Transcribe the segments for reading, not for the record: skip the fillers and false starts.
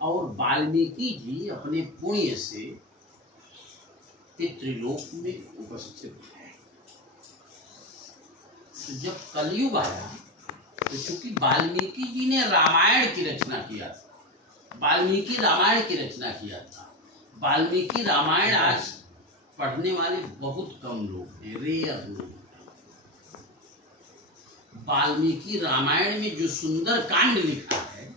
और वाल्मीकि जी अपने पुण्य से त्रिलोक में उपस्थित है। तो जब कलयुग आया तो चूंकि वाल्मीकि जी ने रामायण की रचना किया था, वाल्मीकि रामायण की रचना किया था। वाल्मीकि रामायण आज पढ़ने वाले बहुत कम लोग हैं, रेयर लोग। वाल्मीकि रामायण में जो सुंदर कांड लिखा है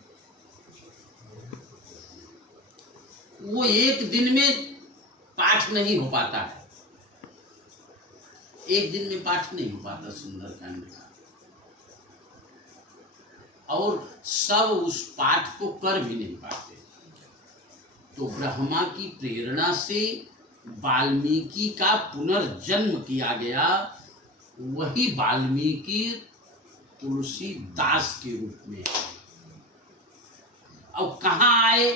वो एक दिन में पाठ नहीं हो पाता है, एक दिन में पाठ नहीं हो पाता सुंदर कांड का, और सब उस पाठ को कर भी नहीं पाते। तो ब्रह्मा की प्रेरणा से वाल्मीकि का पुनर्जन्म किया गया। वही वाल्मीकि तुलसीदास के रूप में। अब कहाँ आए,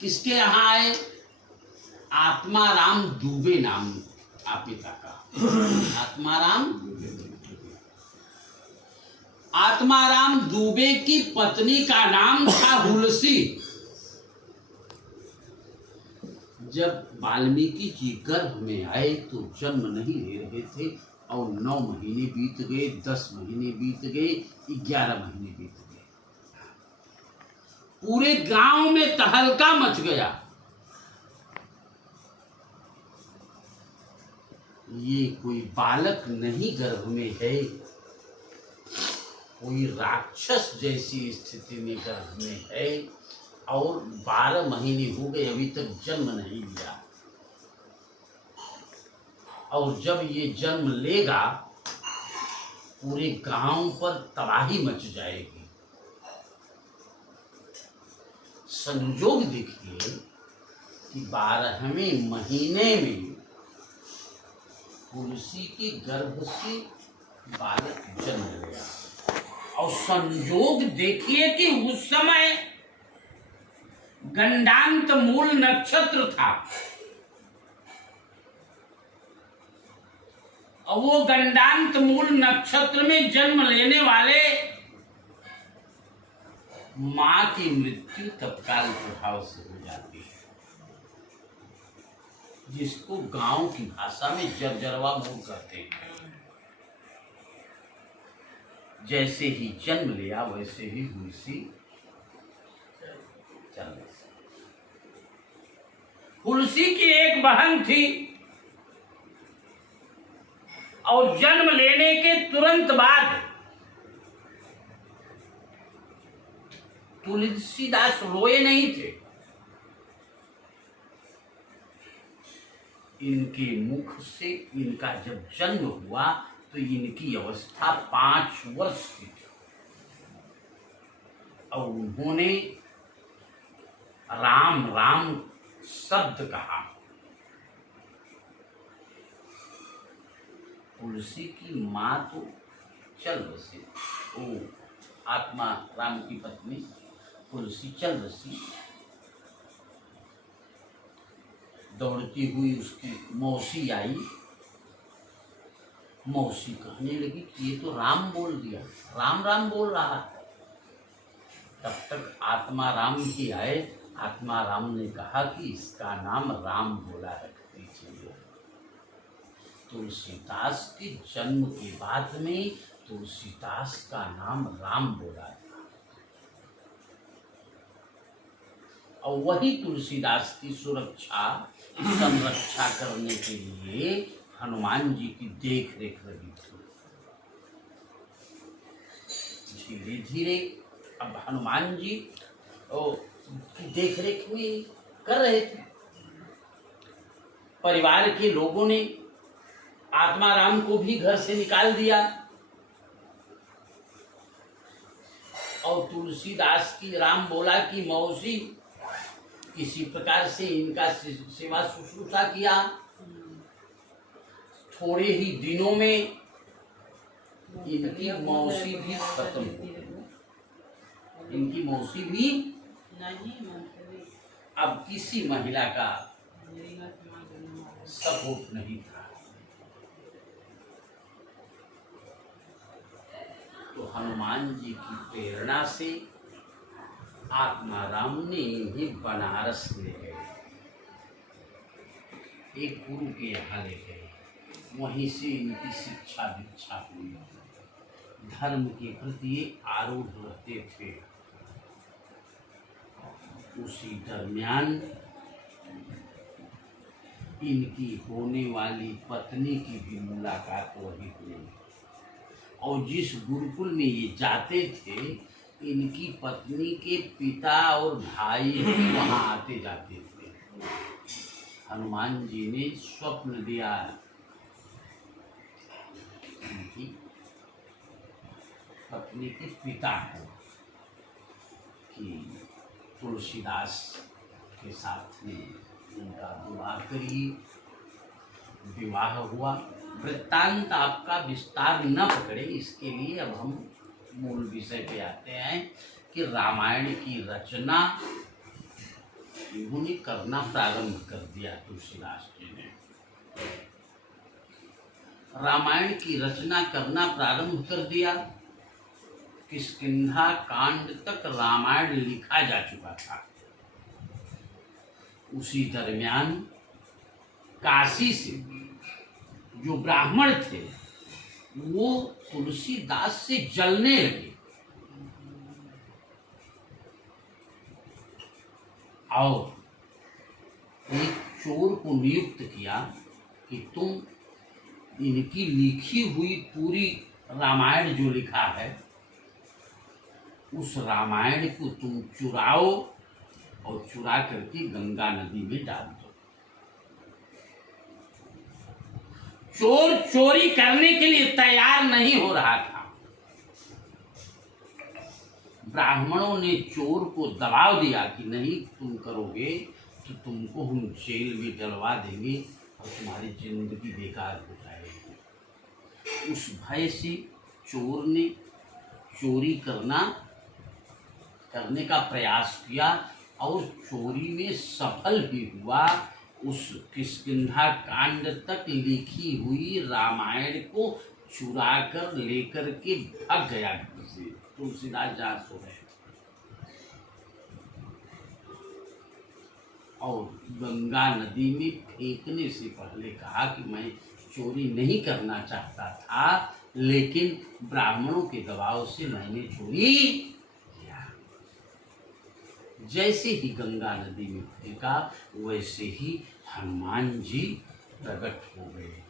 किसके यहाँ आए? आत्माराम दुबे नाम पिता का। आत्माराम दुबे की पत्नी का नाम था हुलसी। जब वाल्मीकि जी गर्भ में आए तो जन्म नहीं ले रहे थे, और 9 महीने बीत गए, 10 महीने बीत गए, 11 महीने बीत गए। पूरे गांव में तहलका मच गया। ये कोई बालक नहीं गर्भ में है, कोई राक्षस जैसी स्थिति में गर्भ में है, और 12 महीने हो गए अभी तक जन्म नहीं लिया। और जब ये जन्म लेगा पूरे गांव पर तबाही मच जाएगी। संयोग देखिए कि 12वें महीने में तुलसी के गर्भ से बालक जन्म लिया। और संयोग देखिए कि उस समय गंडांत मूल नक्षत्र था, और वो गंडांत मूल नक्षत्र में जन्म लेने वाले मां की मृत्यु तत्काल प्रभाव से हो जाती है, जिसको गांव की भाषा में जर्जरवा मूल कहते हैं। जैसे ही जन्म लिया वैसे ही हुलसी चल रही। हुलसी की एक बहन थी, और जन्म लेने के तुरंत बाद तुलसीदास रोए नहीं थे। इनके मुख से इनका जब जन्म हुआ तो इनकी अवस्था 5 वर्ष की थी, और उन्होंने राम राम शब्द कहा। तुलसी की मां तो चल बसी, ओ आत्मा राम की पत्नी तुलसी चल बसी। दौड़ती हुई उसकी मौसी आई। मौसी कहने लगी कि ये तो राम बोल दिया, राम राम बोल रहा है। तब तक आत्मा राम ही आए। आत्मा राम ने कहा कि इसका नाम राम बोला रख दीजिए। तुलसीदास के जन्म के बाद में तुलसीदास का नाम राम बोला था, और वही तुलसीदास की सुरक्षा संरक्षा करने के लिए हनुमान जी की देख रेख रही थी। धीरे धीरे अब हनुमान जी की देख रेख हुई कर रहे थे। परिवार के लोगों ने आत्मा राम को भी घर से निकाल दिया, और तुलसीदास की राम बोला कि मौसी किसी प्रकार से इनका सेवा शुश्रूषा किया। थोड़े ही दिनों में इनकी मौसी भी खत्म हो गई। इनकी मौसी भी अब किसी महिला का सपोर्ट नहीं था। तो हनुमान जी की प्रेरणा से आत्माराम ने इन्हें बनारस ले गए, एक गुरु के यहाँ ले गए। वहीं से इनकी शिक्षा दीक्षा हुई। धर्म के प्रति आरूढ़ रहते थे। उसी दरमियान इनकी होने वाली पत्नी की भी मुलाकात वही हुई। और जिस गुरुकुल में ये जाते थे, इनकी पत्नी के पिता और भाई वहाँ आते जाते थे। हनुमान जी ने स्वप्न दिया इनकी पत्नी के पिता को कि तुलसीदास के साथ में उनका विवाह करिए। विवाह हुआ। वृत्तांत आपका विस्तार न पकड़े, इसके लिए अब हम मूल विषय पे आते हैं कि रामायण की रचना इन्होंने करना प्रारंभ कर दिया। तुलसीदास जी ने रामायण की रचना करना प्रारंभ कर दिया। किष्किंधा कांड तक रामायण लिखा जा चुका था। उसी दरमियान काशी से जो ब्राह्मण थे वो तुलसीदास से जलने लगे और एक चोर को नियुक्त किया कि तुम इनकी लिखी हुई पूरी रामायण जो लिखा है उस रामायण को तुम चुराओ और चुरा करके गंगा नदी में डाल दो। चोर चोरी करने के लिए तैयार नहीं हो रहा था। ब्राह्मणों ने चोर को दबाव दिया कि नहीं तुम करोगे तो तुमको हम जेल में डलवा देंगे और तुम्हारी जिंदगी बेकार हो जाएगी। उस भय से चोर ने चोरी करने का प्रयास किया और चोरी में सफल भी हुआ। उस किष्किंधा कांड तक लिखी हुई रामायण को चुरा कर लेकर के भाग गया घर से। तुलसीदास जहाँ सो गए और गंगा नदी में फेंकने से पहले कहा कि मैं चोरी नहीं करना चाहता था, लेकिन ब्राह्मणों के दबाव से मैंने चोरी किया। जैसे ही गंगा नदी में फेंका वैसे ही हनुमान जी प्रकट हो गए।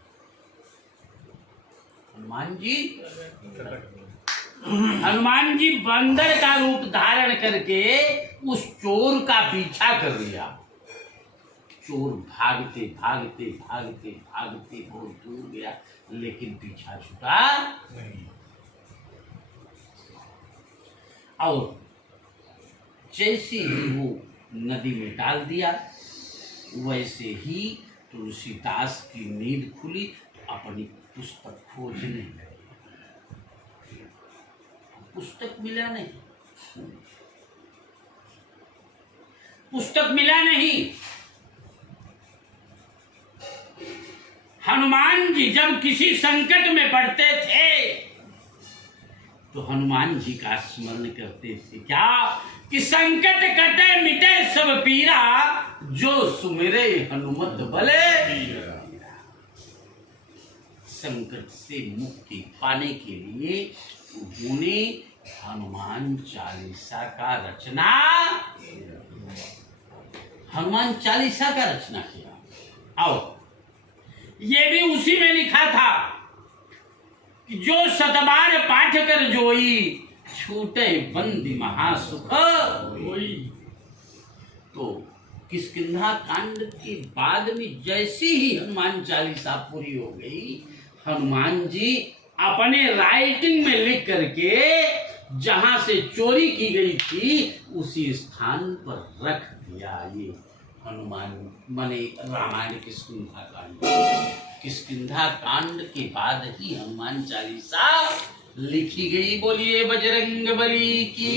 हनुमान जी बंदर का रूप धारण करके उस चोर का पीछा कर लिया। चोर भागते भागते भागते भागते बहुत दूर गया, लेकिन पीछा छूटा नहीं। और जैसे ही वो नदी में डाल दिया वैसे ही तुलसीदास की नींद खुली, अपनी पुस्तक खोजने लगे। पुस्तक मिला नहीं, पुस्तक मिला नहीं। हनुमान जी जब किसी संकट में पड़ते थे तो हनुमान जी का स्मरण करते थे। क्या कि संकट कटे मिटे सब पीरा, जो सुमिरे हनुमत बले पीरा। संकट से मुक्ति पाने के लिए उन्होंने हनुमान चालीसा का रचना किया। और ये भी उसी में लिखा था कि जो शतबार पाठ कर जोई, छूटे बंदी महासुख होई। तो किष्किंधा कांड के बाद में जैसी ही हनुमान चालीसा पूरी हो गई, हनुमान जी अपने राइटिंग में लिख करके जहां से चोरी की गई थी उसी स्थान पर रख दिया। ये हनुमान माने रामायण किष्किंधा कांड के बाद ही हनुमान चालीसा लिखी गई। बोलिए बजरंग बली की।